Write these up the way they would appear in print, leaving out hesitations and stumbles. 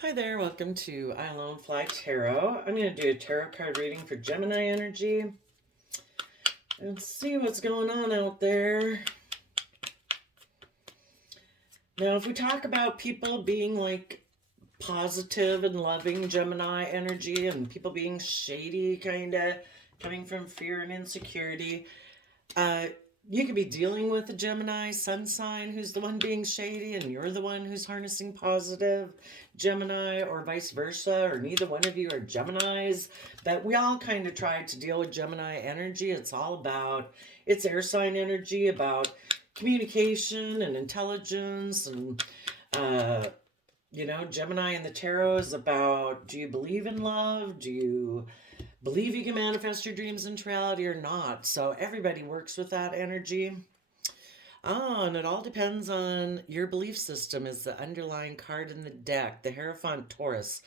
Hi there, welcome to I Alone Fly Tarot. I'm going to do a tarot card reading for Gemini energy and see what's going on out there. Now, if we talk about people being like positive and loving Gemini energy and people being shady, kind of coming from fear and insecurity, uh, you could be dealing with a Gemini sun sign who's the one being shady and you're the one who's harnessing positive Gemini, or vice versa, or neither one of you are Geminis. But we all kind of try to deal with Gemini energy. It's air sign energy, about communication and intelligence. And, Gemini in the tarot is about, do you believe in love? Do you believe you can manifest your dreams into reality or not? So everybody works with that energy. Oh, and it all depends on your belief system, is the underlying card in the deck, the Hierophant Taurus.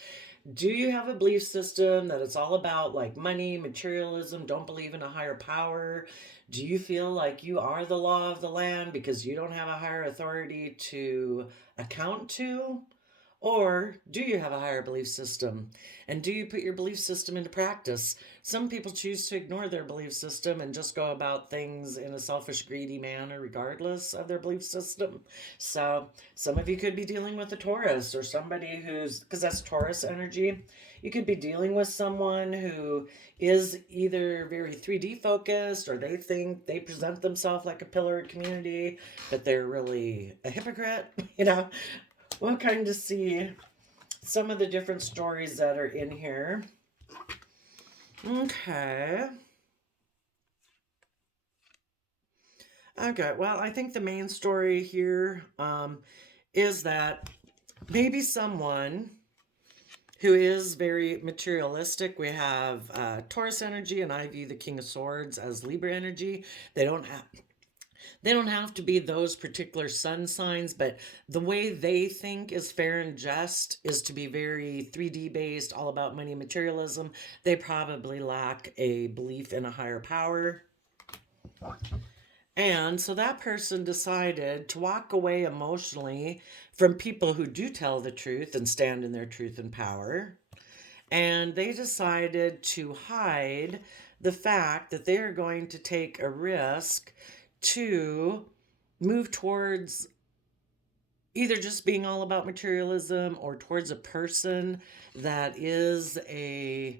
Do you have a belief system that it's all about like money, materialism, don't believe in a higher power? Do you feel like you are the law of the land because you don't have a higher authority to account to? Or do you have a higher belief system? And do you put your belief system into practice? Some people choose to ignore their belief system and just go about things in a selfish, greedy manner, regardless of their belief system. So, some of you could be dealing with a Taurus or somebody because that's Taurus energy. You could be dealing with someone who is either very 3D focused, or they think they present themselves like a pillar of community, but they're really a hypocrite, you know. We'll kind of see some of the different stories that are in here. Okay. Okay, well, I think the main story here is that maybe someone who is very materialistic. We have Taurus energy, and I view the King of Swords as Libra energy. They don't have they don't have to be those particular sun signs, but the way they think is fair and just is to be very 3D based, all about money and materialism. They probably lack a belief in a higher power. And so that person decided to walk away emotionally from people who do tell the truth and stand in their truth and power. And they decided to hide the fact that they are going to take a risk to move towards either just being all about materialism or towards a person that is that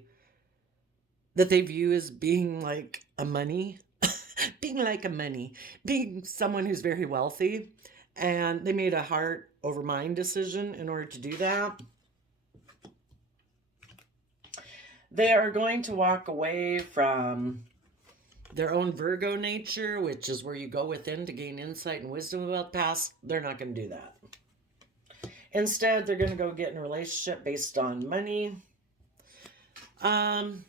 they view as being like a money, being someone who's very wealthy. And they made a heart over mind decision in order to do that. They are going to walk away from their own Virgo nature, which is where you go within to gain insight and wisdom about the past. They're not going to do that. Instead, they're going to go get in a relationship based on money. And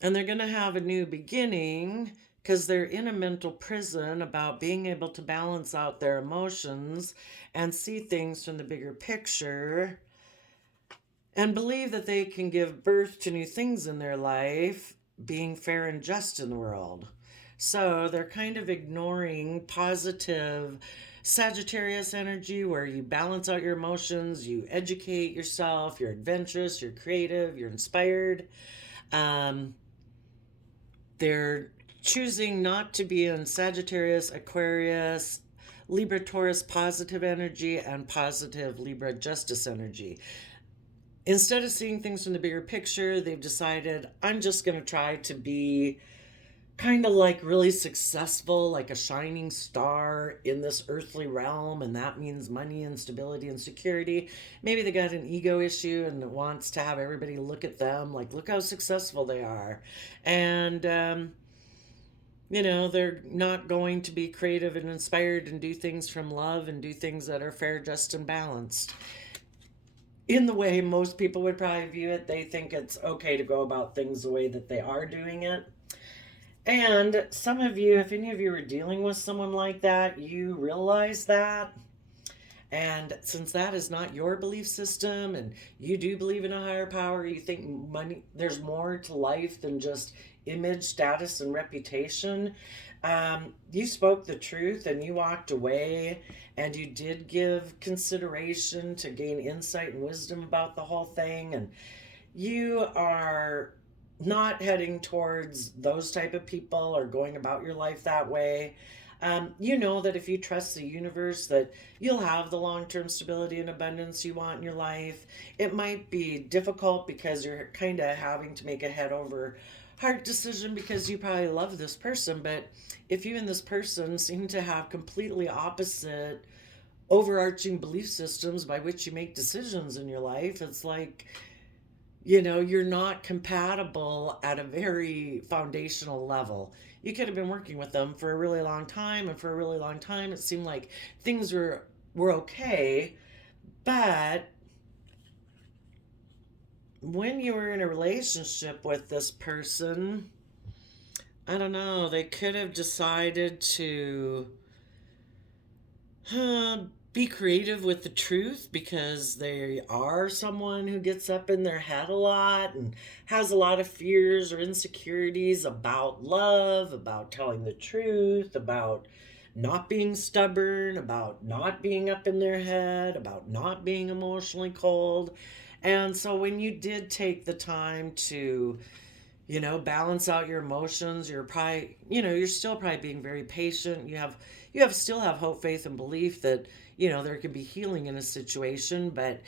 they're going to have a new beginning because they're in a mental prison about being able to balance out their emotions and see things from the bigger picture and believe that they can give birth to new things in their life, being fair and just in the world. So they're kind of ignoring positive Sagittarius energy, where you balance out your emotions, you educate yourself, you're adventurous, you're creative, you're inspired. They're choosing not to be in Sagittarius, Aquarius, Libra, Taurus positive energy, and positive Libra justice energy. Instead of seeing things from the bigger picture, they've decided, I'm just going to try to be kind of like really successful, like a shining star in this earthly realm, and that means money and stability and security. Maybe they got an ego issue and wants to have everybody look at them like, look how successful they are. And, they're not going to be creative and inspired and do things from love and do things that are fair, just, and balanced. In the way most people would probably view it, they think it's okay to go about things the way that they are doing it. And some of you, if any of you are dealing with someone like that, you realize that. And since that is not your belief system and you do believe in a higher power, you think there's more to life than just image, status, and reputation, You spoke the truth and you walked away, and you did give consideration to gain insight and wisdom about the whole thing. And you are not heading towards those type of people or going about your life that way. You know that if you trust the universe, that you'll have the long-term stability and abundance you want in your life. It might be difficult because you're kind of having to make a head over heart decision because you probably love this person, but if you and this person seem to have completely opposite overarching belief systems by which you make decisions in your life, it's like, you're not compatible at a very foundational level. You could have been working with them for a really long time, and for a really long time it seemed like things were okay, but when you were in a relationship with this person, I don't know, they could have decided to uh, be creative with the truth because they are someone who gets up in their head a lot and has a lot of fears or insecurities about love, about telling the truth, about not being stubborn, about not being up in their head, about not being emotionally cold. And so when you did take the time to balance out your emotions, you're probably, you're still probably being very patient. You have still have hope, faith, and belief that there can be healing in a situation. But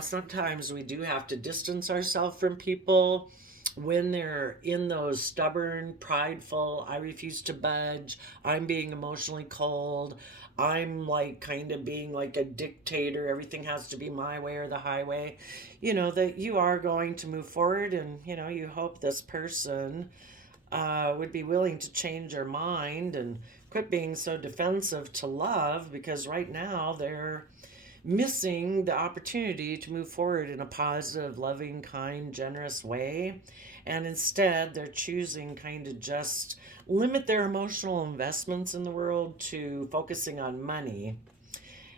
sometimes we do have to distance ourselves from people when they're in those stubborn, prideful, I refuse to budge, I'm being emotionally cold, I'm like kind of being like a dictator, everything has to be my way or the highway. That you are going to move forward, and you hope this person would be willing to change their mind and quit being so defensive to love, because right now they're missing the opportunity to move forward in a positive, loving, kind, generous way. And instead, they're choosing kind of just limit their emotional investments in the world to focusing on money.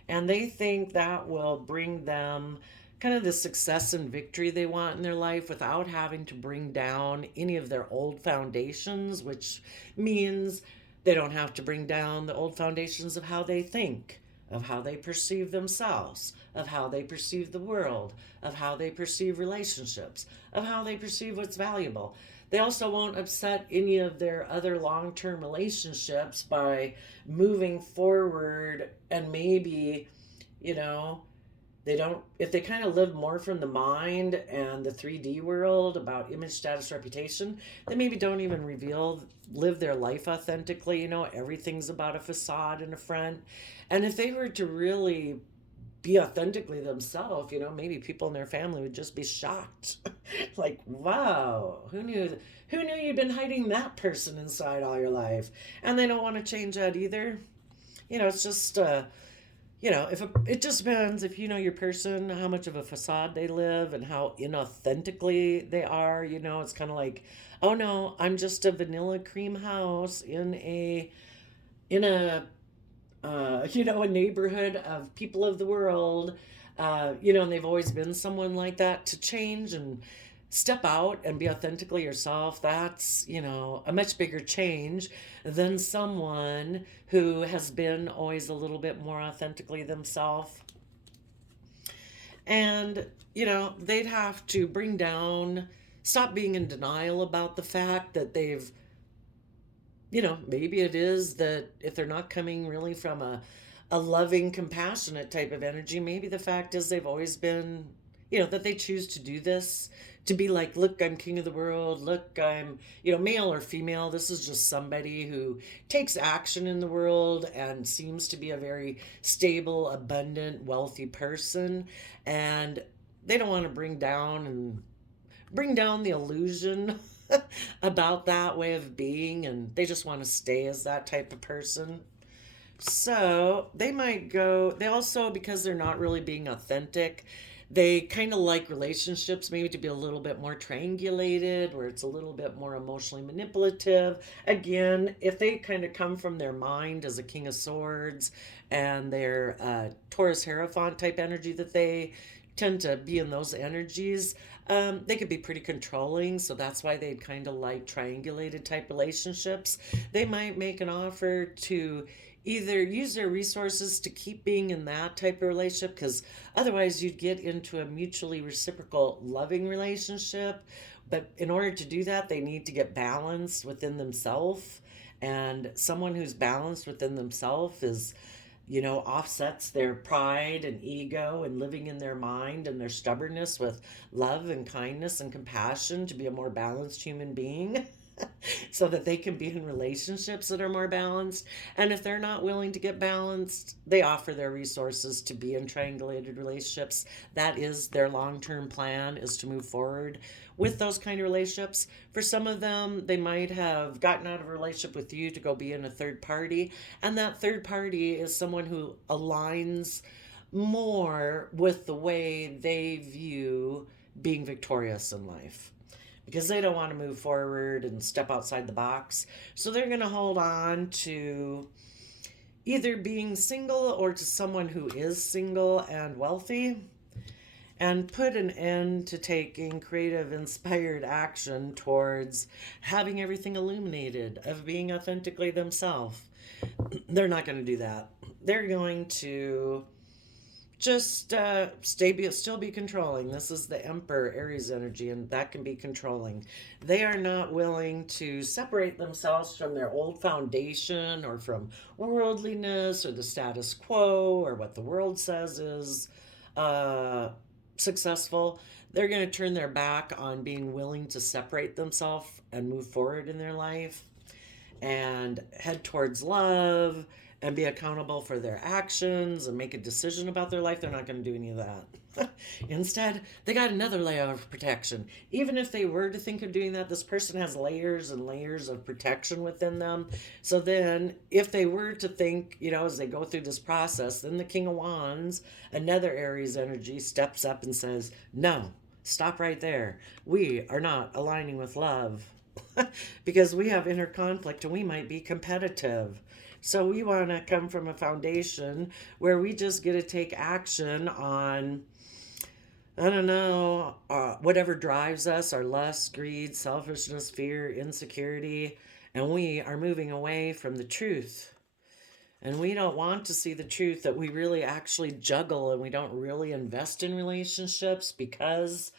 And they think that will bring them kind of the success and victory they want in their life without having to bring down any of their old foundations, which means they don't have to bring down the old foundations of how they think, of how they perceive themselves, of how they perceive the world, of how they perceive relationships, of how they perceive what's valuable. They also won't upset any of their other long term relationships by moving forward, and maybe, you know, they don't, if they kind of live more from the mind and the 3D world about image, status, reputation, they maybe don't even live their life authentically. Everything's about a facade and a front. And if they were to really be authentically themselves, maybe people in their family would just be shocked. Like, wow, who knew you'd been hiding that person inside all your life? And they don't want to change that either. It's just if it just depends if you know your person, how much of a facade they live and how inauthentically they are. It's kind of like, oh no, I'm just a vanilla cream house in a a neighborhood of people of the world, and they've always been someone like that. To change and step out and be authentically yourself, that's, a much bigger change than someone who has been always a little bit more authentically themselves. And, they'd have to stop being in denial about the fact that maybe it is that if they're not coming really from a loving, compassionate type of energy, maybe the fact is they've always been, that they choose to do this to be like, look, I'm king of the world. Look, I'm, male or female. This is just somebody who takes action in the world and seems to be a very stable, abundant, wealthy person. And they don't want to bring down the illusion about that way of being, and they just want to stay as that type of person. So they also, because they're not really being authentic, they kind of like relationships maybe to be a little bit more triangulated, where it's a little bit more emotionally manipulative. Again, if they kind of come from their mind as a King of Swords and their Taurus Hierophant type energy that they tend to be in those energies. They could be pretty controlling, so that's why they'd kind of like triangulated type relationships. They might make an offer to either use their resources to keep being in that type of relationship, because otherwise you'd get into a mutually reciprocal loving relationship. But in order to do that, they need to get balanced within themselves. And someone who's balanced within themselves is, offsets their pride and ego and living in their mind and their stubbornness with love and kindness and compassion to be a more balanced human being. So that they can be in relationships that are more balanced. And if they're not willing to get balanced, they offer their resources to be in triangulated relationships. That is their long-term plan, is to move forward with those kind of relationships. For some of them, they might have gotten out of a relationship with you to go be in a third party, and that third party is someone who aligns more with the way they view being victorious in life, because they don't want to move forward and step outside the box. So they're going to hold on to either being single or to someone who is single and wealthy, and put an end to taking creative, inspired action towards having everything illuminated, of being authentically themselves. They're not going to do that. They're going to just still be controlling. This is the Emperor Aries energy, and that can be controlling. They are not willing to separate themselves from their old foundation, or from worldliness, or the status quo, or what the world says is uh, successful. They're going to turn their back on being willing to separate themselves and move forward in their life and head towards love and be accountable for their actions and make a decision about their life. They're not going to do any of that. Instead, they got another layer of protection. Even if they were to think of doing that, this person has layers and layers of protection within them. So then, if they were to think, as they go through this process, then the King of Wands, another Aries energy, steps up and says, no, stop right there. We are not aligning with love. Because we have inner conflict and we might be competitive. So we want to come from a foundation where we just get to take action on, I don't know, whatever drives us, our lust, greed, selfishness, fear, insecurity, and we are moving away from the truth. And we don't want to see the truth that we really actually juggle and we don't really invest in relationships, because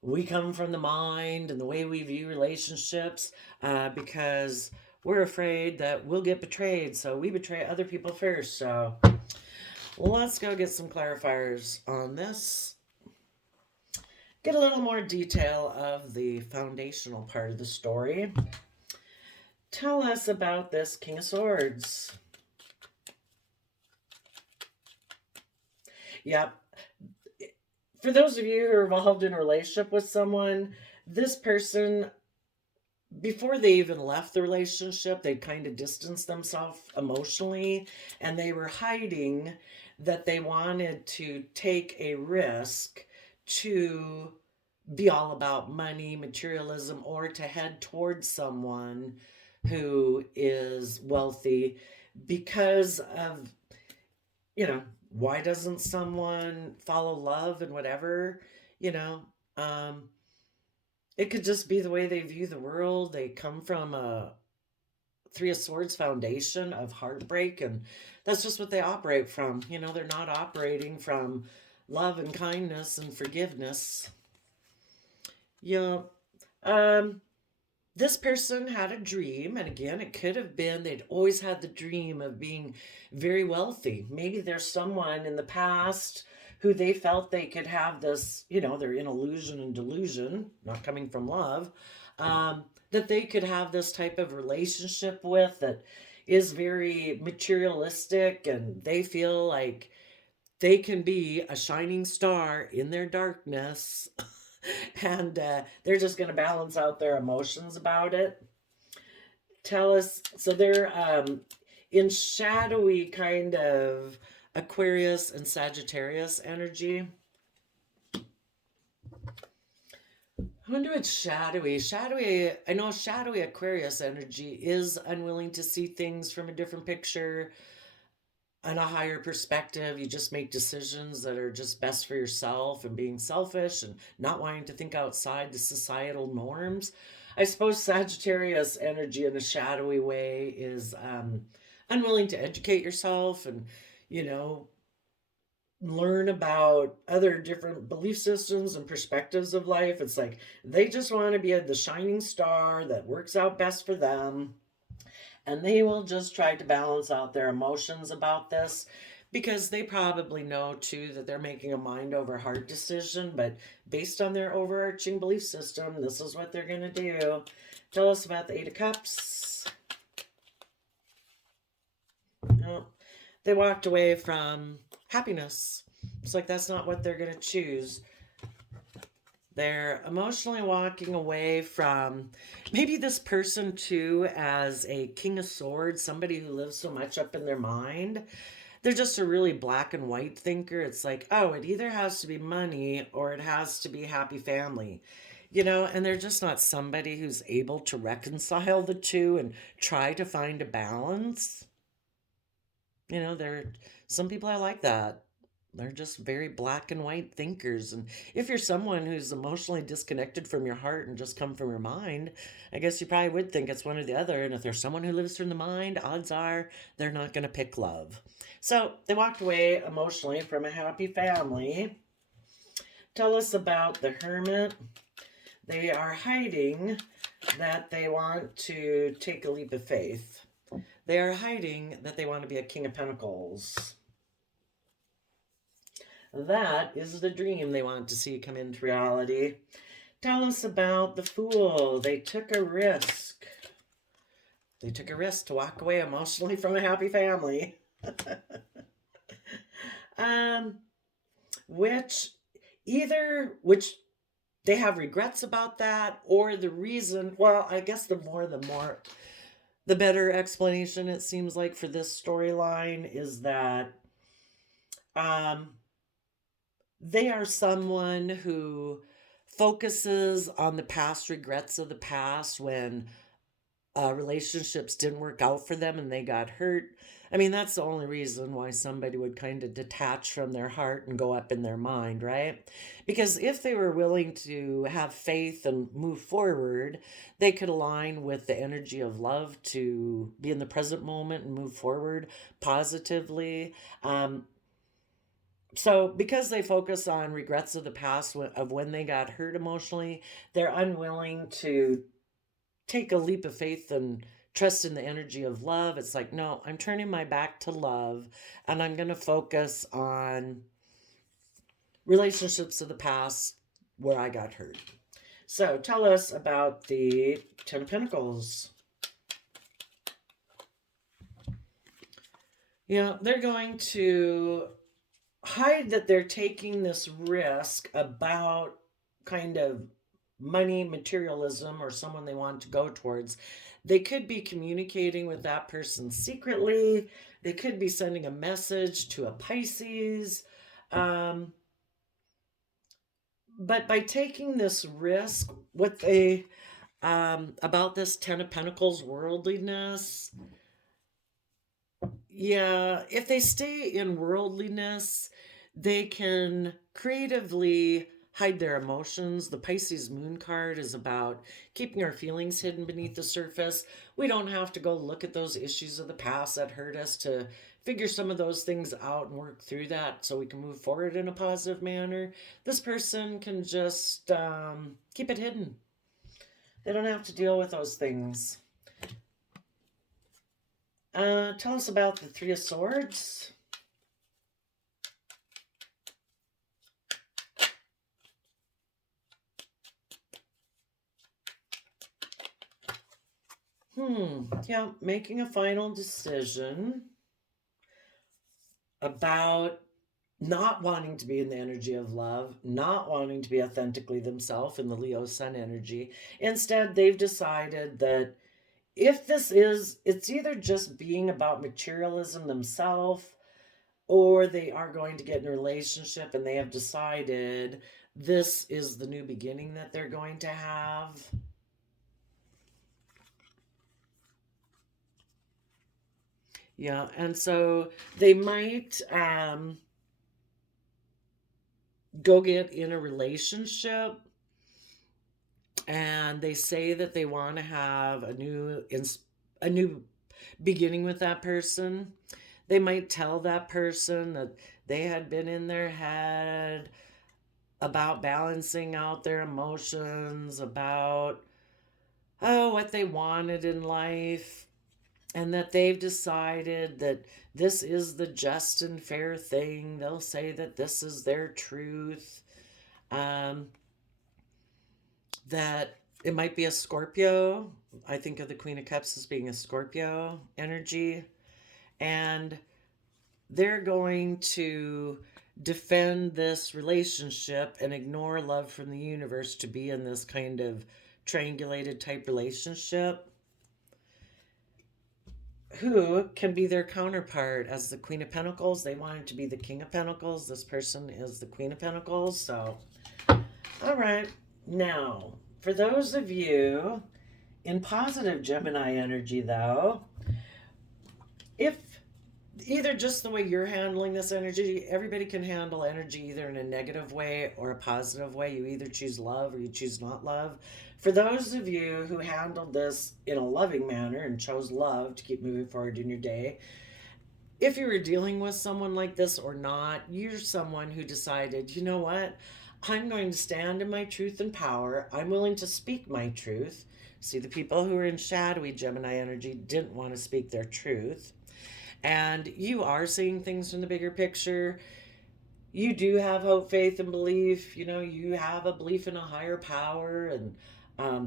we come from the mind and the way we view relationships, because we're afraid that we'll get betrayed. So we betray other people first. So let's go get some clarifiers on this. Get a little more detail of the foundational part of the story. Tell us about this King of Swords. Yep. For those of you who are involved in a relationship with someone, this person, before they even left the relationship, they kind of distanced themselves emotionally, and they were hiding that they wanted to take a risk to be all about money, materialism, or to head towards someone who is wealthy, because of, why doesn't someone follow love and whatever, you know? Um, it could just be the way they view the world. They come from a Three of Swords foundation of heartbreak, and that's just what they operate from. They're not operating from love and kindness and forgiveness. Yeah. Um, this person had a dream, and again, it could have been they'd always had the dream of being very wealthy. Maybe there's someone in the past who they felt they could have this, they're in illusion and delusion, not coming from love, that they could have this type of relationship with that is very materialistic, and they feel like they can be a shining star in their darkness. And they're just going to balance out their emotions about it. Tell us, so they're in shadowy kind of Aquarius and Sagittarius energy. I wonder what's shadowy. I know shadowy Aquarius energy is unwilling to see things from a different picture, on a higher perspective. You just make decisions that are just best for yourself and being selfish and not wanting to think outside the societal norms. I suppose Sagittarius energy in a shadowy way is unwilling to educate yourself and, you know, learn about other different belief systems and perspectives of life. It's like they just want to be the shining star that works out best for them. And they will just try to balance out their emotions about this because they probably know too that they're making a mind over heart decision, but based on their overarching belief system, this is what they're going to do. Tell us about the Eight of Cups. No, they walked away from happiness. It's like that's not what they're going to choose. They're emotionally walking away from maybe this person too as a King of Swords, somebody who lives so much up in their mind. They're just a really black and white thinker. It's like, oh, it either has to be money or it has to be happy family. You know, and they're just not somebody who's able to reconcile the two and try to find a balance. You know, there some people are like that. They're just very black and white thinkers. And if you're someone who's emotionally disconnected from your heart and just come from your mind, I guess you probably would think it's one or the other. And if there's someone who lives from the mind, odds are they're not going to pick love. So they walked away emotionally from a happy family. Tell us about the Hermit. They are hiding that they want to take a leap of faith. They are hiding that they want to be a King of Pentacles. That is the dream they want to see come into reality. Tell us about the Fool. They took a risk. They took a risk to walk away emotionally from a happy family. which they have regrets about that, or the reason, well, I guess the better explanation, it seems like, for this storyline is that they are someone who focuses on the past regrets of the past when relationships didn't work out for them and they got hurt. I mean, that's the only reason why somebody would kind of detach from their heart and go up in their mind, right? Because if they were willing to have faith and move forward, they could align with the energy of love to be in the present moment and move forward positively. So because they focus on regrets of the past of when they got hurt emotionally, they're unwilling to take a leap of faith and trust in the energy of love. It's like, no, I'm turning my back to love and I'm going to focus on relationships of the past where I got hurt. So tell us about the Ten of Pentacles. You know, they're going to hide that they're taking this risk about kind of money, materialism, or someone they want to go towards. They could be communicating with that person secretly. They could be sending a message to a Pisces. But by taking this risk, what they about this Ten of Pentacles worldliness, yeah, if they stay in worldliness, they can creatively hide their emotions. The Pisces moon card is about keeping our feelings hidden beneath the surface. We don't have to go look at those issues of the past that hurt us to figure some of those things out and work through that so we can move forward in a positive manner. This person can just keep it hidden. They don't have to deal with those things. Tell us about the Three of Swords. Yeah, making a final decision about not wanting to be in the energy of love, not wanting to be authentically themselves in the Leo Sun energy. Instead, they've decided that it's either just being about materialism themselves, or they are going to get in a relationship and they have decided this is the new beginning that they're going to have. Yeah, and so they might go get in a relationship, and they say that they want to have a new beginning with that person. They might tell that person that they had been in their head about balancing out their emotions, about what they wanted in life, and that they've decided that this is the just and fair thing. They'll say that this is their truth. Um, that it might be a Scorpio. I think of the Queen of Cups as being a Scorpio energy. And they're going to defend this relationship and ignore love from the universe to be in this kind of triangulated type relationship. Who can be their counterpart as the Queen of Pentacles? They wanted to be the King of Pentacles. This person is the Queen of Pentacles. So, all right. Now, for those of you in positive Gemini energy, though, if either just the way you're handling this energy, everybody can handle energy either in a negative way or a positive way. You either choose love or you choose not love. For those of you who handled this in a loving manner and chose love to keep moving forward in your day, if you were dealing with someone like this or not, you're someone who decided, you know what? I'm going to stand in my truth and power. I'm willing to speak my truth. See, the people who are in shadowy Gemini energy didn't want to speak their truth. And you are seeing things from the bigger picture. You do have hope, faith, and belief. You know, you have a belief in a higher power. And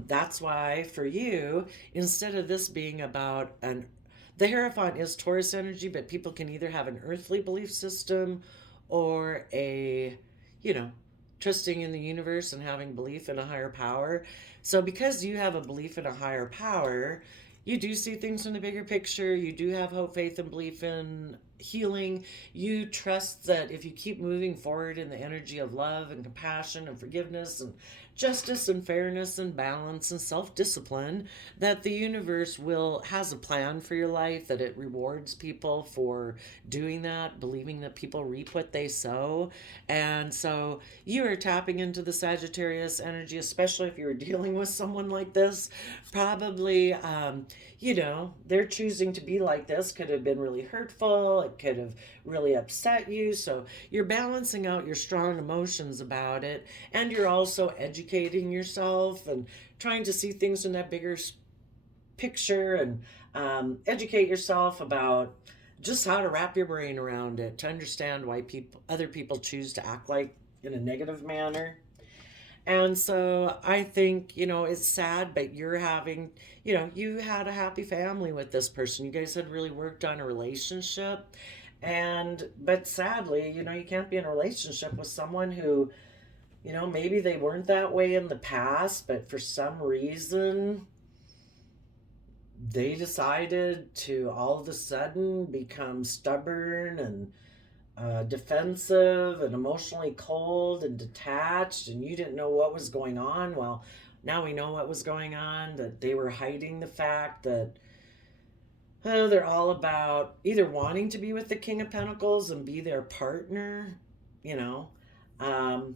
that's why, for you, instead of this being about the Hierophant is Taurus energy, but people can either have an earthly belief system or you know, trusting in the universe and having belief in a higher power. So, because you have a belief in a higher power, you do see things from the bigger picture. You do have hope, faith, and belief in healing. You trust that if you keep moving forward in the energy of love and compassion and forgiveness and justice and fairness and balance and self-discipline, that the universe has a plan for your life, that it rewards people for doing that, believing that people reap what they sow. And so you are tapping into the Sagittarius energy, especially if you were dealing with someone like this. Probably they're choosing to be like this. Could have been really hurtful. It could have really upset you. So you're balancing out your strong emotions about it. And you're also educating yourself and trying to see things in that bigger picture and educate yourself about just how to wrap your brain around it to understand why other people choose to act like in a negative manner. And so I think, it's sad, but you're having, you had a happy family with this person. You guys had really worked on a relationship. But sadly, you can't be in a relationship with someone who, maybe they weren't that way in the past, but for some reason, they decided to all of a sudden become stubborn and defensive and emotionally cold and detached, and you didn't know what was going on. Well, now we know what was going on, that they were hiding the fact that they're all about either wanting to be with the King of Pentacles and be their partner, you know, um,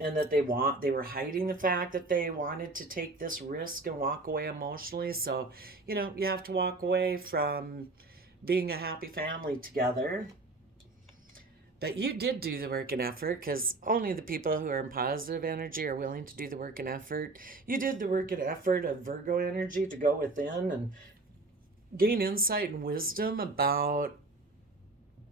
and that they were hiding the fact that they wanted to take this risk and walk away emotionally. So, you have to walk away from being a happy family together. But you did do the work and effort, because only the people who are in positive energy are willing to do the work and effort. You did the work and effort of Virgo energy to go within and gain insight and wisdom about,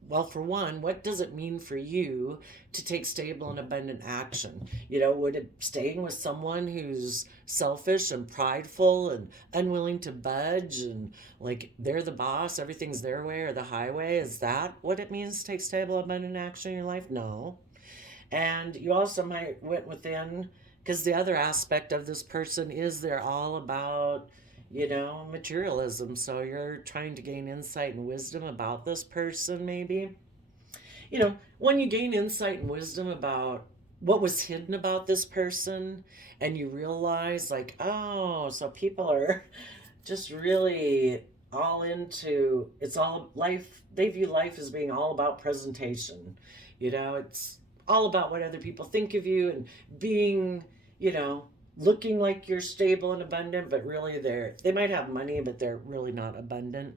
well, for one, what does it mean for you to take stable and abundant action? Would it staying with someone who's selfish and prideful and unwilling to budge and like they're the boss, everything's their way or the highway? Is that what it means to take stable, abundant action in your life? No. And you also might went within, because the other aspect of this person is they're all about materialism. So you're trying to gain insight and wisdom about this person, maybe. When you gain insight and wisdom about what was hidden about this person, and you realize, like, oh, so people are just really all into, it's all life. They view life as being all about presentation. It's all about what other people think of you and being, looking like you're stable and abundant, but really they might have money, but they're really not abundant.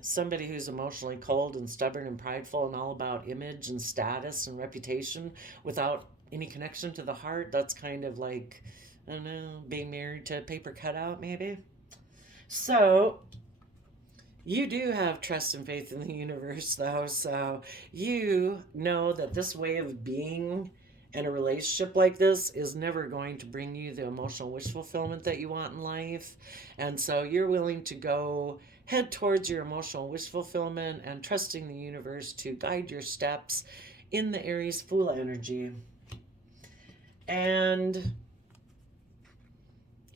Somebody who's emotionally cold and stubborn and prideful and all about image and status and reputation without any connection to the heart, that's kind of like, I don't know, being married to a paper cutout, maybe. So, you do have trust and faith in the universe, though. So, you know that this way of being in a relationship like this is never going to bring you the emotional wish fulfillment that you want in life. And so, you're willing to go head towards your emotional wish fulfillment and trusting the universe to guide your steps in the Aries Fool energy. And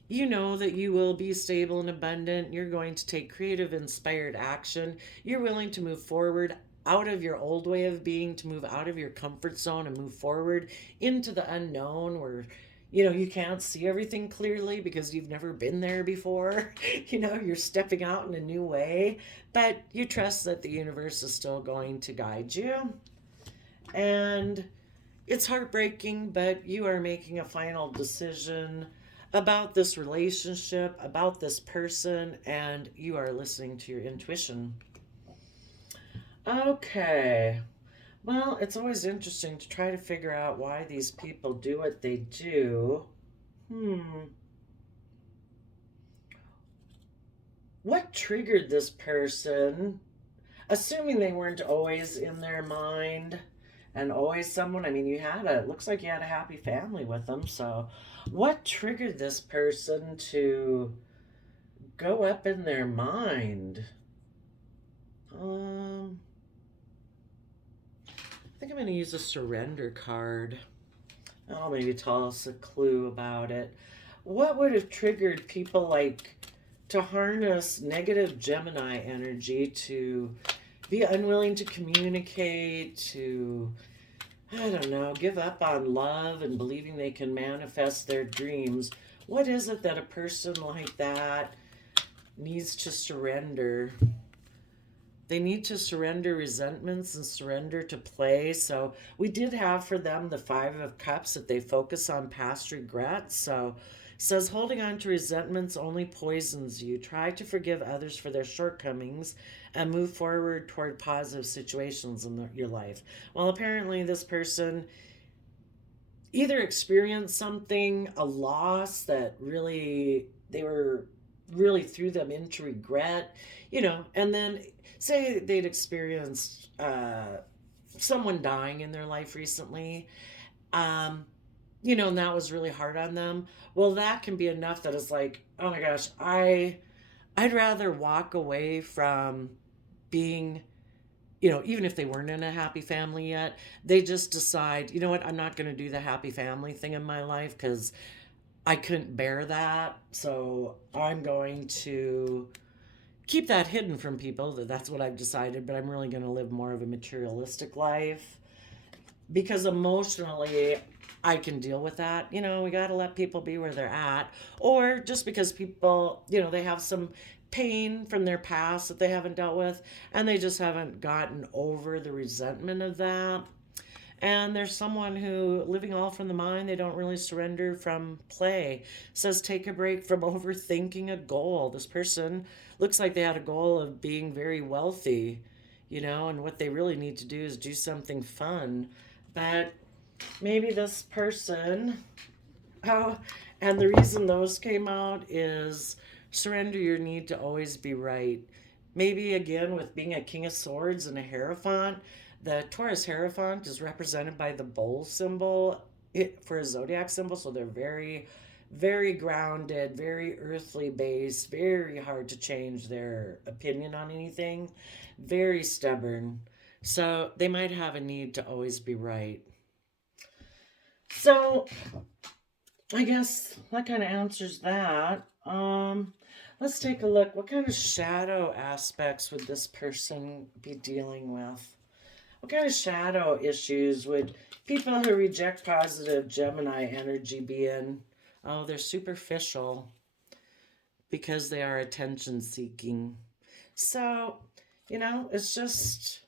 you know that you will be stable and abundant. You're going to take creative, inspired action. You're willing to move forward out of your old way of being, to move out of your comfort zone and move forward into the unknown where, you can't see everything clearly because you've never been there before. You're stepping out in a new way, but you trust that the universe is still going to guide you. And it's heartbreaking, but you are making a final decision about this relationship, about this person, and you are listening to your intuition. Okay. Well, it's always interesting to try to figure out why these people do what they do. What triggered this person? Assuming they weren't always in their mind and always someone, I mean, looks like you had a happy family with them. So, what triggered this person to go up in their mind? I think I'm going to use a surrender card. Oh, maybe tell us a clue about it. What would have triggered people like to harness negative Gemini energy, to be unwilling to communicate, to, I don't know, give up on love and believing they can manifest their dreams? What is it that a person like that needs to surrender? They need to surrender resentments and surrender to play. So we did have for them the Five of Cups, that they focus on past regrets. So it says holding on to resentments only poisons you. Try to forgive others for their shortcomings and move forward toward positive situations in your life. Well, apparently this person either experienced something, a loss that really threw them into regret, and then say they'd experienced someone dying in their life recently, and that was really hard on them. Well, that can be enough that it's like, oh my gosh, I'd rather walk away from being, even if they weren't in a happy family yet, they just decide, you know what, I'm not going to do the happy family thing in my life because I couldn't bear that. So I'm going to keep that hidden from people, that's what I've decided, but I'm really going to live more of a materialistic life because emotionally I can deal with that. We got to let people be where they're at. Or just because people, they have some pain from their past that they haven't dealt with and they just haven't gotten over the resentment of that. And there's someone who, living all from the mind, they don't really surrender from play. Says take a break from overthinking a goal. This person looks like they had a goal of being very wealthy, and what they really need to do is do something fun. But maybe this person, and the reason those came out is surrender your need to always be right. Maybe again, with being a King of Swords and a Hierophant, the Taurus Hierophant is represented by the bull symbol for a zodiac symbol. So they're very, very grounded, very earthly based, very hard to change their opinion on anything, very stubborn. So they might have a need to always be right. So I guess that kind of answers that. Let's take a look. What kind of shadow aspects would this person be dealing with? What kind of shadow issues would people who reject positive Gemini energy be in? Oh, they're superficial because they are attention seeking. So, it's just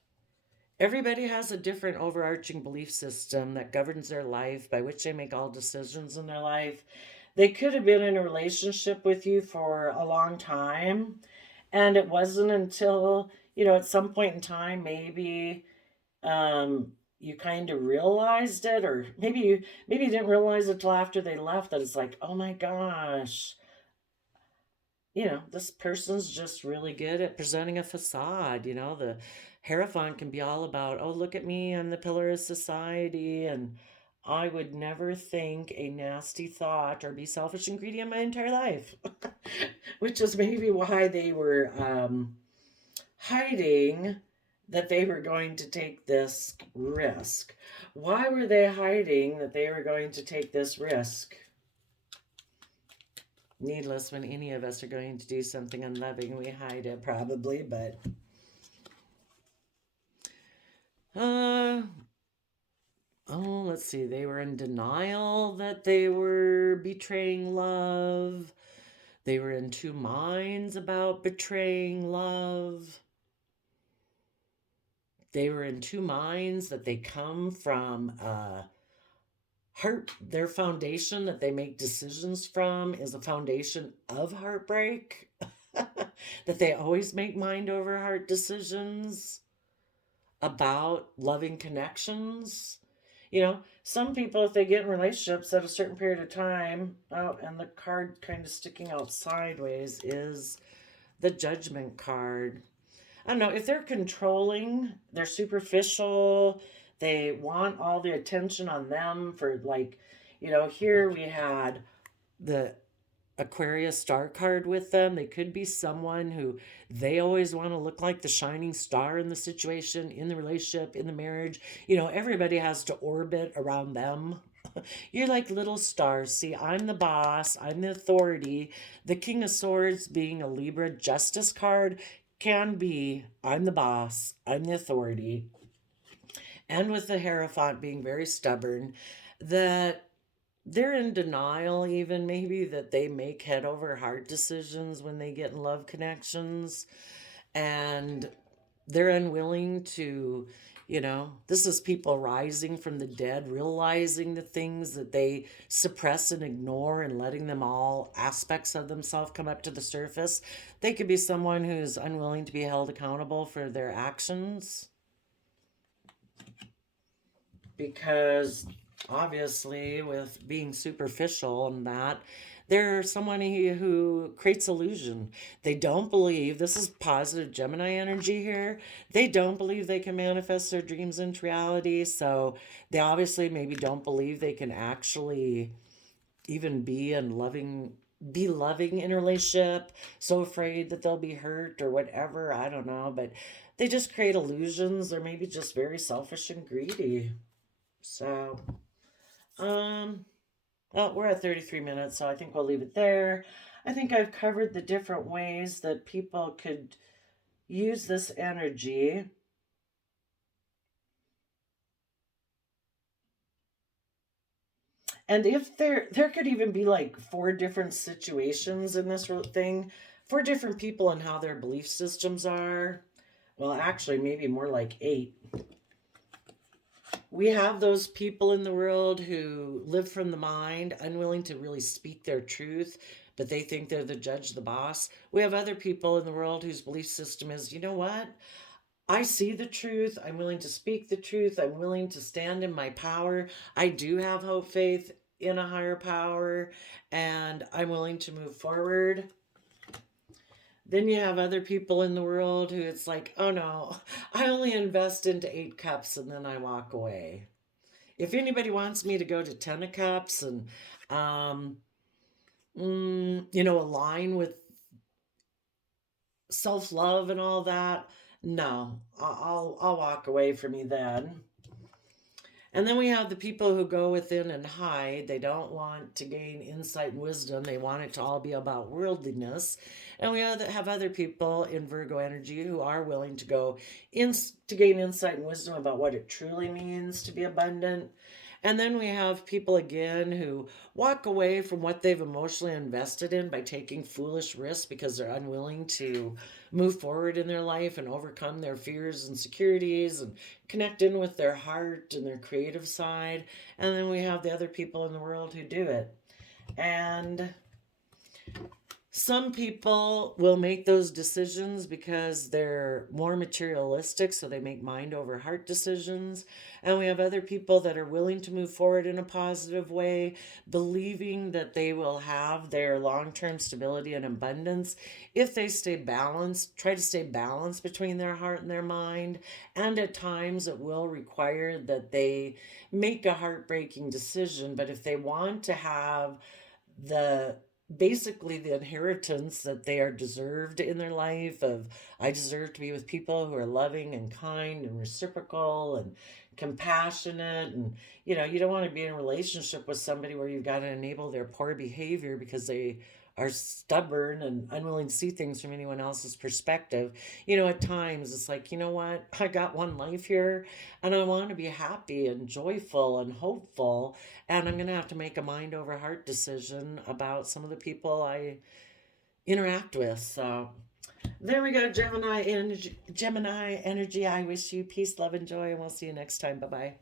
everybody has a different overarching belief system that governs their life, by which they make all decisions in their life. They could have been in a relationship with you for a long time, and it wasn't until, at some point in time, maybe you kind of realized it, or maybe you didn't realize it till after they left, that it's like, oh my gosh, this person's just really good at presenting a facade. The Hierophant can be all about, oh, look at me, I'm the pillar of society, and I would never think a nasty thought or be selfish and greedy in my entire life. Which is maybe why they were hiding that they were going to take this risk. Why were they hiding that they were going to take this risk? Needless, when any of us are going to do something unloving, we hide it probably, but uh oh, let's see. They were in denial that they were betraying love. They were in two minds about betraying love. They were in two minds that they come from their foundation that they make decisions from is a foundation of heartbreak. That they always make mind over heart decisions about loving connections. Some people, if they get in relationships at a certain period of time, and the card kind of sticking out sideways is the Judgment card. I don't know, if they're controlling, they're superficial, they want all the attention on them for, like, here we had the Aquarius star card with them. They could be someone who they always want to look like the shining star in the situation, in the relationship, in the marriage. Everybody has to orbit around them. You're like little stars. See, I'm the boss, I'm the authority. The King of Swords, being a Libra justice card, can be I'm the boss, I'm the authority. And with the Hierophant being very stubborn, that they're in denial, even maybe, that they make head over heart decisions when they get in love connections. And they're unwilling to, this is people rising from the dead, realizing the things that they suppress and ignore, and letting them all aspects of themselves come up to the surface. They could be someone who's unwilling to be held accountable for their actions, because obviously, with being superficial and that, they're someone who creates illusion. They don't believe, this is positive Gemini energy here, they don't believe they can manifest their dreams into reality. So they obviously maybe don't believe they can actually even be loving in a relationship, so afraid that they'll be hurt or whatever. I don't know, but they just create illusions. They're maybe just very selfish and greedy. So, um, well, we're at 33 minutes, so I think we'll leave it there. I think I've covered the different ways that people could use this energy. And if there could even be like four different situations in this thing, four different people and how their belief systems are. Well, actually, maybe more like eight. We have those people in the world who live from the mind, unwilling to really speak their truth, but they think they're the judge, the boss. We have other people in the world whose belief system is, you know what? I see the truth. I'm willing to speak the truth. I'm willing to stand in my power. I do have hope, faith in a higher power, and I'm willing to move forward. Then you have other people in the world who it's like, oh no, I only invest into 8 cups and then I walk away. If anybody wants me to go to 10 of cups and, um, align with self love and all that, no, I'll walk away from you then. And then we have the people who go within and hide. They don't want to gain insight and wisdom. They want it to all be about worldliness. And we have other people in Virgo energy who are willing to go in to gain insight and wisdom about what it truly means to be abundant. And then we have people again who walk away from what they've emotionally invested in by taking foolish risks because they're unwilling to move forward in their life and overcome their fears and insecurities and connect in with their heart and their creative side. And then we have the other people in the world who do it. And some people will make those decisions because they're more materialistic, so they make mind over heart decisions. And we have other people that are willing to move forward in a positive way, believing that they will have their long term stability and abundance if they stay balanced, try to stay balanced between their heart and their mind. And at times it will require that they make a heartbreaking decision. But if they want to have the basically the inheritance that they are deserved in their life of I deserve to be with people who are loving and kind and reciprocal and compassionate, and you don't want to be in a relationship with somebody where you've got to enable their poor behavior because they are stubborn and unwilling to see things from anyone else's perspective. At times it's like, what, I got one life here and I want to be happy and joyful and hopeful, and I'm going to have to make a mind over heart decision about some of the people I interact with. So there we go, Gemini energy. I wish you peace, love, and joy, and we'll see you next time. Bye bye.